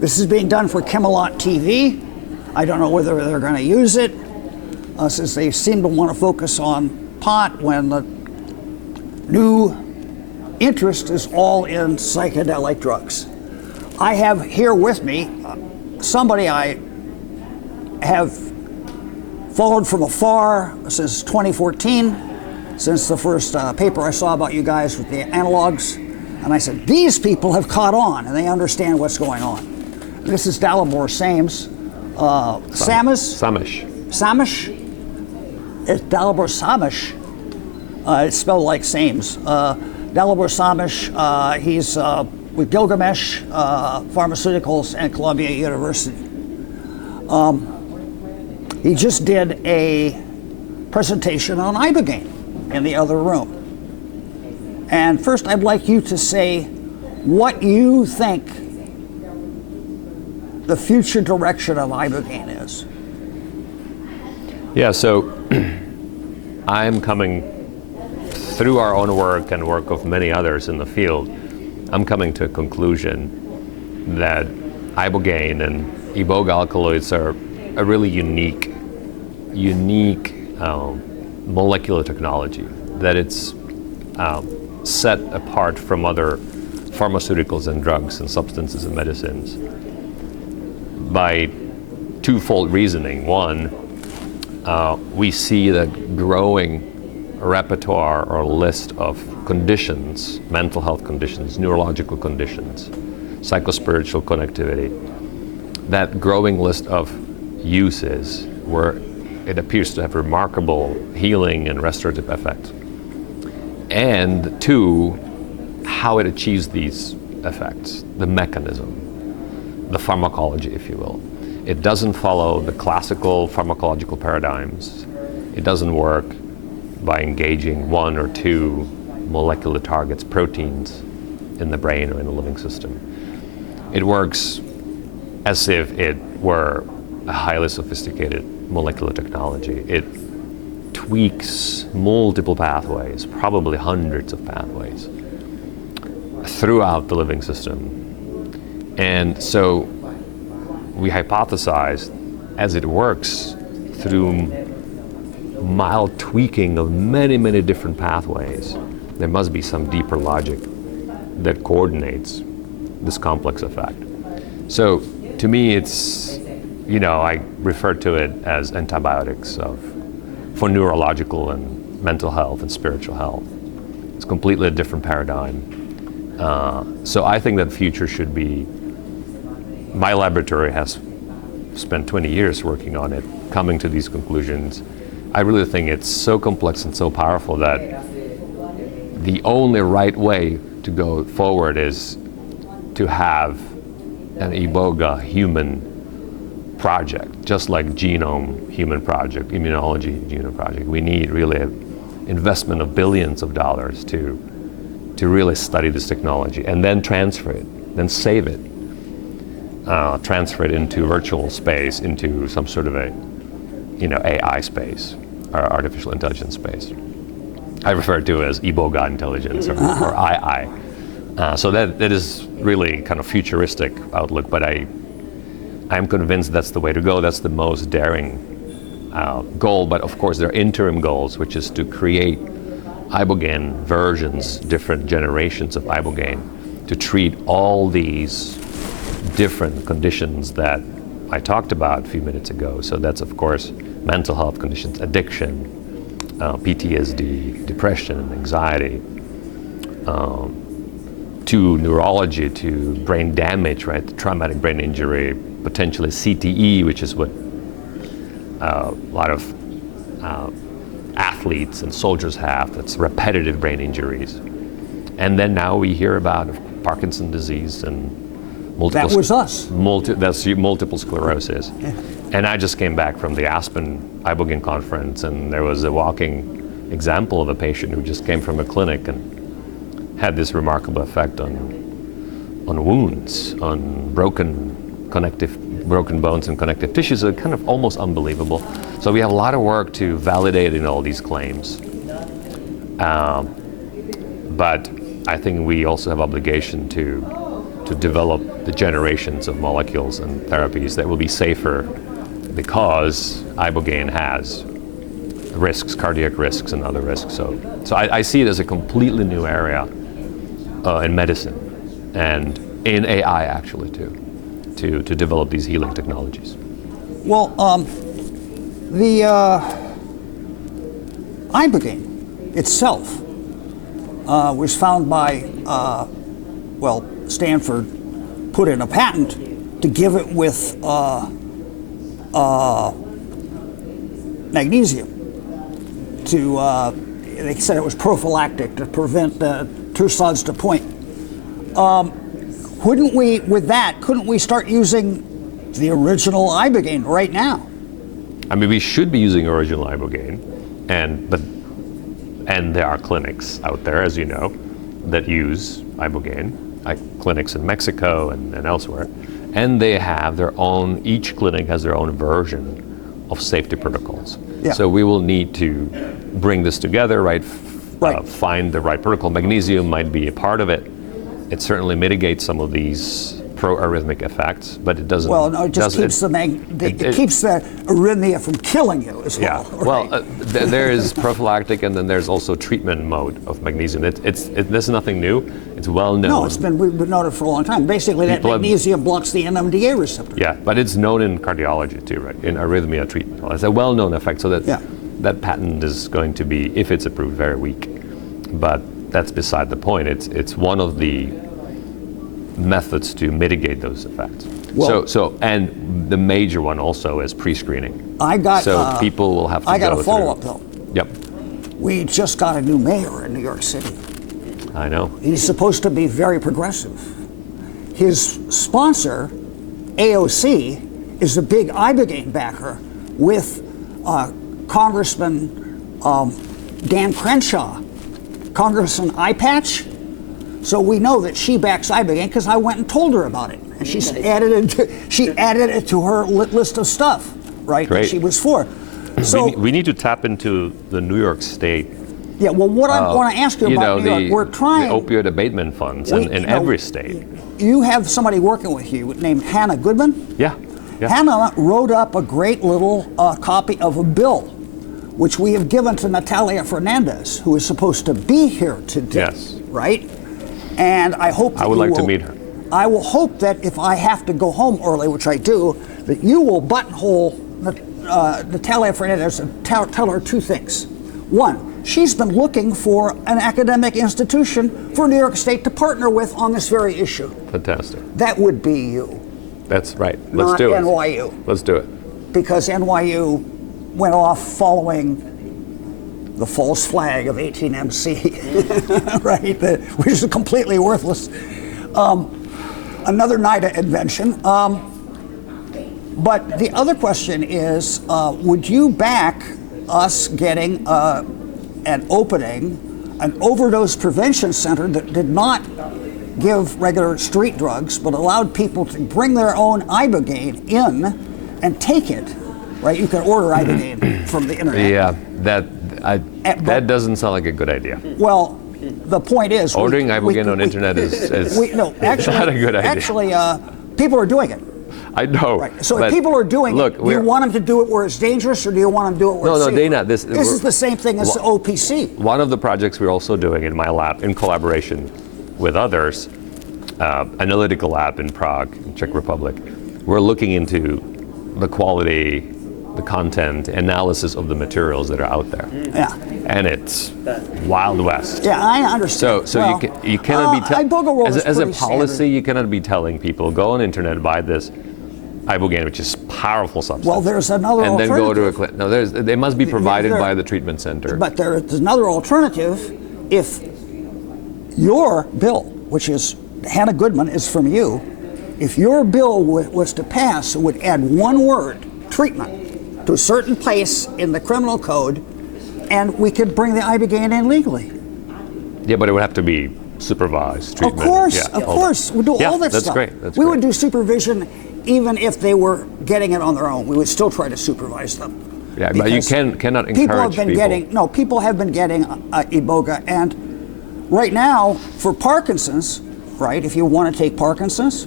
This is being done for Camelot TV. I don't know whether they're going to use it, since they seem to want to focus on pot when the new interest is all in psychedelic drugs. I have here with me somebody I have followed from afar since 2014, since the first paper I saw about you guys with the analogs. And I said, these people have caught on and they understand what's going on. And this is Dalibor Sames. Samish. Samish? It's Dalibor Samish. It's spelled like Sames. Dalibor Samish, he's with Gilgamesh Pharmaceuticals and Columbia University. He just did a presentation on Ibogaine in the other room. And first I'd like you to say what you think the future direction of Ibogaine is. Yeah, so I'm coming through our own work and work of many others in the field. I'm coming to a conclusion that Ibogaine and iboga alkaloids are a really unique molecular technology, that it's set apart from other pharmaceuticals and drugs and substances and medicines by twofold reasoning. One, we see that growing repertoire or list of conditions, mental health conditions, neurological conditions, psychospiritual connectivity, that growing list of uses where it appears to have remarkable healing and restorative effect. And two, how it achieves these effects, the mechanism, the pharmacology, if you will. It doesn't follow the classical pharmacological paradigms. It doesn't work by engaging one or two molecular targets, proteins, in the brain or in the living system. It works as if it were a highly sophisticated molecular technology. It tweaks multiple pathways, probably hundreds of pathways, throughout the living system. And so we hypothesized, as it works through mild tweaking of many, many different pathways, there must be some deeper logic that coordinates this complex effect. So to me, it's, I refer to it as antibiotics for neurological and mental health and spiritual health. It's completely a different paradigm. So I think that the future should be, my laboratory has spent 20 years working on it, coming to these conclusions. I really think it's so complex and so powerful that the only right way to go forward is to have an iboga human project, just like genome human project, immunology genome project. We need really an investment of billions of dollars to really study this technology and then transfer it, then save it, transfer it into virtual space, into some sort of a AI space, or artificial intelligence space. I refer to it as iboga intelligence or II. So that is really kind of futuristic outlook, but I'm convinced that's the way to go. That's the most daring goal. But of course, there are interim goals, which is to create ibogaine versions, different generations of ibogaine, to treat all these different conditions that I talked about a few minutes ago. So that's, of course, mental health conditions, addiction, PTSD, depression, anxiety, to neurology, to brain damage, right? Traumatic brain injury, potentially CTE, which is what a lot of athletes and soldiers have. That's repetitive brain injuries. And then now we hear about Parkinson's disease and multiple. That was us. That's multiple sclerosis. Yeah. And I just came back from the Aspen Ibogaine conference, and there was a walking example of a patient who just came from a clinic and had this remarkable effect on wounds, on broken bones and connective tissues. So kind of almost unbelievable. So we have a lot of work to validate in all these claims. But I think we also have obligation to to develop the generations of molecules and therapies that will be safer because ibogaine has risks, cardiac risks and other risks. So I see it as a completely new area in medicine and in AI actually too, to develop these healing technologies. Well, the ibogaine itself was found by, Stanford put in a patent to give it with magnesium. They said it was prophylactic to prevent Toussaint's de point. Couldn't we start using the original ibogaine right now? I mean, we should be using original ibogaine, and there are clinics out there, as you know, that use ibogaine, like clinics in Mexico and elsewhere, and they have their own. Each clinic has their own version of safety protocols. Yeah. So we will need to bring this together, right? Right. Find the right protocol. Magnesium might be a part of it. It certainly mitigates some of these pro-arrhythmic effects, but it doesn't. Well, no, it just keeps it keeps the arrhythmia from killing you as well. Yeah. Right? Well, there is prophylactic, and then there's also treatment mode of magnesium. This is nothing new. It's well known. No, we've been known it for a long time. Basically, that magnesium blocks the NMDA receptor. Yeah, but it's known in cardiology too, right? In arrhythmia treatment, it's a well-known effect. So that patent is going to be, if it's approved, very weak. But that's beside the point. It's one of the methods to mitigate those effects. Well, And the major one also is pre-screening. People will have to. I got a follow-up though. Yep. We just got a new mayor in New York City. I know. He's supposed to be very progressive. His sponsor, AOC, is a big ibogaine backer with Congressman Dan Crenshaw, Congressman Eyepatch. So we know that she backs ibogaine because I went and told her about it, and she added it to her list of stuff, right? Great. That she was for. So we need to tap into the New York State. Yeah. Well, what I want to ask you about New York, we're trying the opioid abatement funds in every state. You have somebody working with you named Hannah Goodman. Yeah. Hannah wrote up a great little copy of a bill, which we have given to Natalia Fernandez, who is supposed to be here today. Yes. Right? And I hope that I would like to meet her. I will hope that if I have to go home early, which I do, that you will buttonhole Natalia Fernandez and tell her two things. One, she's been looking for an academic institution for New York State to partner with on this very issue. Fantastic. That would be you. That's right. Let's do it. Not NYU. Let's do it. Because NYU went off following the false flag of 18MC, right? Which is completely worthless. Another NIDA invention. But the other question is, would you back us getting an overdose prevention center that did not give regular street drugs, but allowed people to bring their own ibogaine in and take it, right? You can order ibogaine from the internet. Yeah, that doesn't sound like a good idea. Well, the point is, ordering ibogaine on internet is not a good idea. Actually, people are doing it. I know. Right. So if people are doing it, do you want them to do it where it's dangerous, or do you want them to do it where it's safe? No, Dana. This is the same thing as the OPC. One of the projects we're also doing in my lab, in collaboration with others, analytical lab in Prague, in Czech Republic, we're looking into the quality, the content, analysis of the materials that are out there. Yeah. And it's Wild West. Yeah, I understand. So you cannot be as a policy, standard. you cannot be telling people, go on internet, buy this ibogaine, which is powerful substance. Well, there's another alternative. And then go to a clinic. No, they must be provided by the treatment center. But there's another alternative. If your bill, which is Hannah Goodman, is from you, if your bill was to pass, it would add one word, treatment, to a certain place in the criminal code, and we could bring the ibogaine in legally. Yeah, but it would have to be supervised treatment. Of course. We'd do all that that's stuff. Great. We would do supervision even if they were getting it on their own. We would still try to supervise them. Yeah, but you cannot encourage people. People have been getting Iboga, and right now, for Parkinson's, right? If you want to take Parkinson's,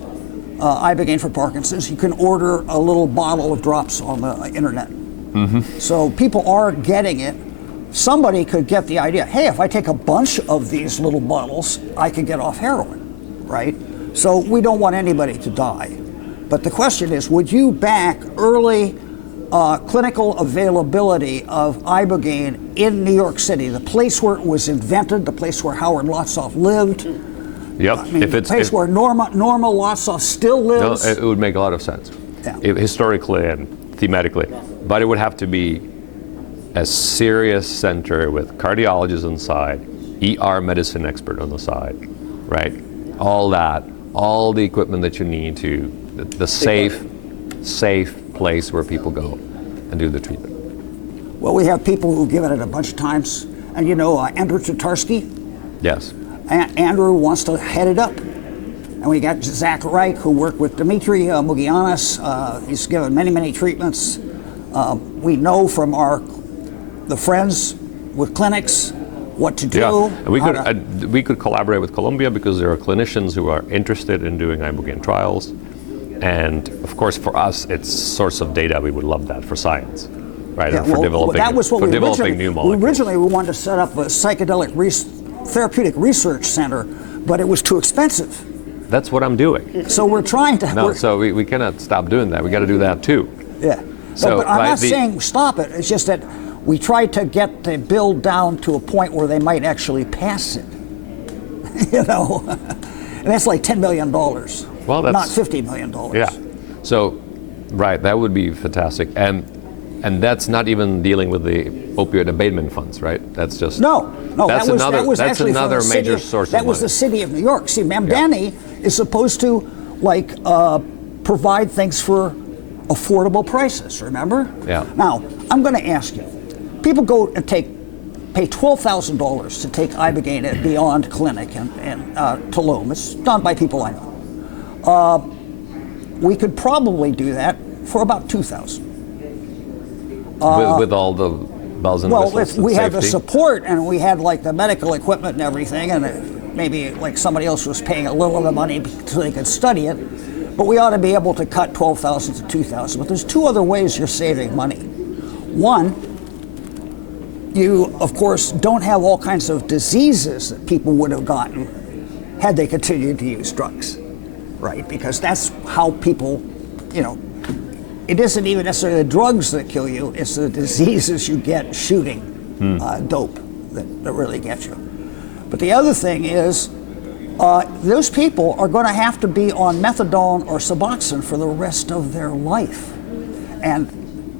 Ibogaine for Parkinson's, you can order a little bottle of drops on the internet. So people are getting it. Somebody could get the idea, hey, if I take a bunch of these little bottles, I could get off heroin, right? So we don't want anybody to die. But the question is, would you back early clinical availability of Ibogaine in New York City, the place where it was invented, the place where Howard Lotsof lived? Yep. I mean, the place where Norma Lotsof still lives? No, it would make a lot of sense, historically and thematically. But it would have to be a serious center with cardiologists on the side, ER medicine expert on the side, right? All that, all the equipment that you need to, the safe place where people go and do the treatment. Well, we have people who've given it a bunch of times. And you know Andrew Tatarsky? Yes. Andrew wants to head it up. And we got Zach Reich, who worked with Dimitri Mugianis. He's given many, many treatments. We know from the friends with clinics what to do. Yeah, and we could collaborate with Columbia because there are clinicians who are interested in doing Ibogaine trials. And of course, for us, it's source of data. We would love that for science, right? Yeah, and for developing, that was what developing new molecules. Originally, we wanted to set up a psychedelic therapeutic research center, but it was too expensive. That's what I'm doing. So we're trying to. No, so we cannot stop doing that. We got to do that too. Yeah. So, but I'm not saying stop it. It's just that we tried to get the bill down to a point where they might actually pass it. You know, and that's like $10 million. Well, that's not $50 million. Yeah. So, right, that would be fantastic, and that's not even dealing with the opioid abatement funds, right? That's just no. That's That's another major source. That was the city of New York. See, Mamdani is supposed to provide things for affordable prices. Remember? Yeah. Now I'm going to ask you: people go and pay $12,000 to take Ibogaine at Beyond Clinic in Tulum. It's done by people I know. We could probably do that for about $2,000. With all the bells and whistles. Well, if we had the support and we had like the medical equipment and everything, and maybe like somebody else was paying a little of the money so they could study it, but we ought to be able to cut $12,000 to $2,000. But there's two other ways you're saving money. One, you of course don't have all kinds of diseases that people would have gotten had they continued to use drugs, right? Because that's how people, it isn't even necessarily the drugs that kill you, it's the diseases you get shooting dope that really get you. But the other thing is, those people are going to have to be on methadone or Suboxone for the rest of their life. And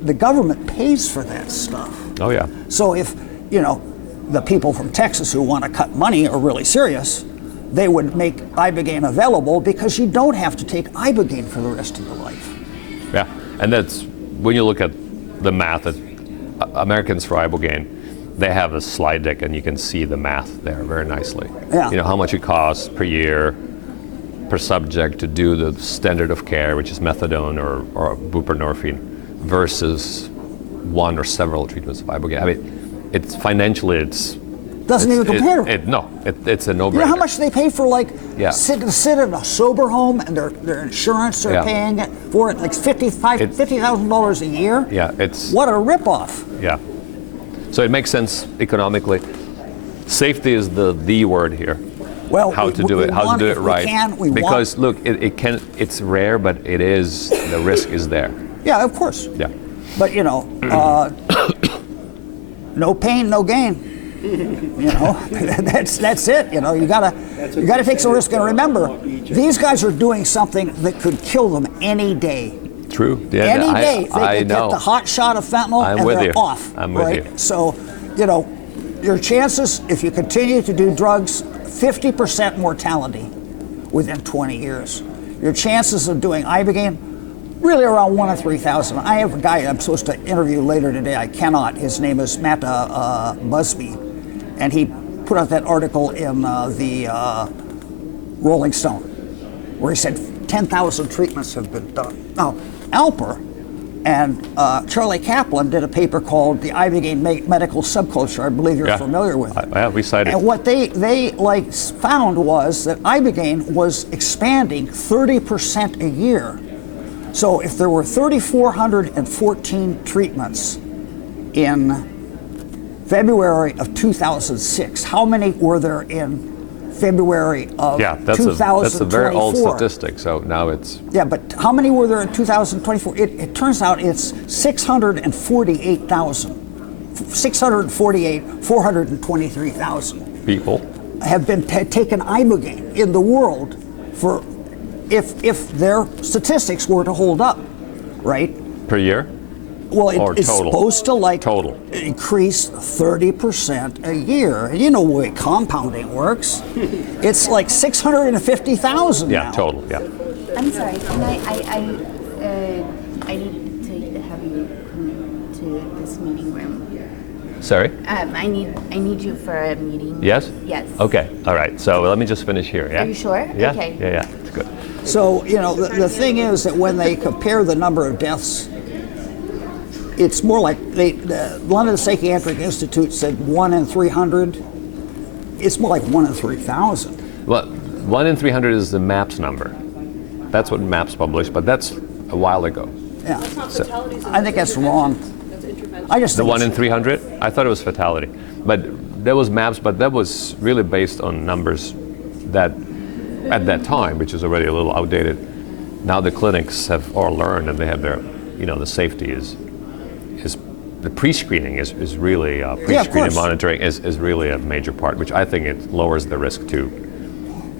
the government pays for that stuff. Oh, yeah. So if, the people from Texas who want to cut money are really serious, they would make Ibogaine available because you don't have to take Ibogaine for the rest of your life. Yeah, and that's, when you look at the math at Americans for Ibogaine, they have a slide deck and you can see the math there very nicely. Yeah. How much it costs per year, per subject to do the standard of care, which is methadone or buprenorphine, versus one or several treatments of Ibogaine. I mean, it's financially, doesn't even compare. It's a no-brainer. You know how much they pay for sit in a sober home, and their insurance are paying for it, like $50,000 a year? Yeah, what a ripoff. Yeah. So it makes sense economically. Safety is the word here. Well, how to do it right. Because look, it's rare, but the risk is there. Yeah, of course. Yeah. But no pain, no gain. That's it. You gotta take some risk. And remember, these guys are doing something that could kill them any day. True. Yeah, any day they could get the hot shot of fentanyl and they're off. I'm with you. So, your chances, if you continue to do drugs, 50% mortality within 20 years. Your chances of doing Ibogaine, really around 1 in 3,000. I have a guy I'm supposed to interview later today. I cannot. His name is Matt Busby, and he put out that article in the Rolling Stone, where he said 10,000 treatments have been done. Now, Alper And Charlie Kaplan did a paper called "The Ibogaine Medical Subculture." I believe you're familiar with it. Yeah, we cited. And what they found was that Ibogaine was expanding 30% a year. So if there were 3,414 treatments in February of 2006, how many were there in February of 2024? That's a very old statistic, so now it's... Yeah, but how many were there in 2024? It turns out it's 648,000. 423,000 people have been taken Ibogaine in the world for, if their statistics were to hold up, right? per year. Well, it's total? supposed to Total. increase 30% a year. You know the way compounding works. It's like 650,000 Yeah, now. total. Yeah. I'm sorry. Can I need to have you come to this meeting room. Sorry. I need you for a meeting. Yes. Yes. Okay. All right. So let me just finish here. Yeah. Are you sure? Yeah. Okay. Yeah. It's good. So, you know, the thing is that when they compare the number of deaths, it's more like the London Psychiatric Institute said 1 in 300. It's more like 1 in 3,000. Well, 1 in 300 is the MAPS number. That's what MAPS published, but that's a while ago. Yeah. That's not fatalities. I think that's wrong. That's intervention. I just The think 1 in it's- 300? I thought it was fatality. But that was MAPS, but that was really based on numbers that at that time, which is already a little outdated. Now the clinics have all learned and they have their, you know, the safety is the pre-screening is really, pre-screening course. monitoring is really a major part, which I think it lowers the risk too.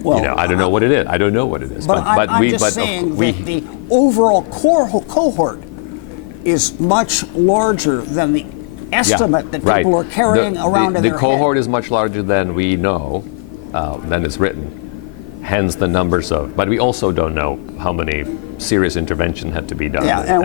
Well, You know, I don't know what it is. I don't know what it is. But I'm just saying that the overall cohort is much larger than the estimate that people are carrying around in the their cohort head. is much larger than we know, than it's written. Hence the numbers of. But we also don't know how many serious intervention had to be done. Yeah, and